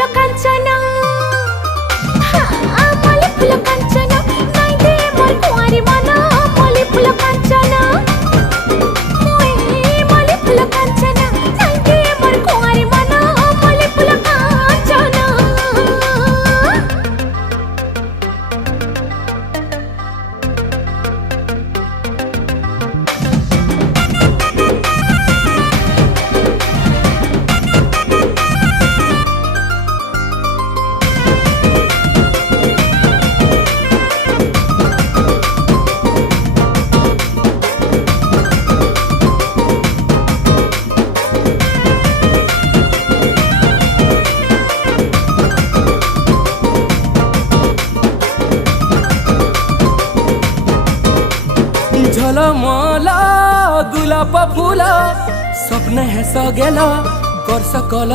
फुल कांचना मल्ली फुल कांचना नाई दे मोर कुंवारी मन मल्ली फुल कांचना मल्ली फुल कांचना नाई दे मोर कुंवारी मन मल्ली फुल कांचना। झलमला गुलाब फुला स्वप्न हे सगेला कर सकल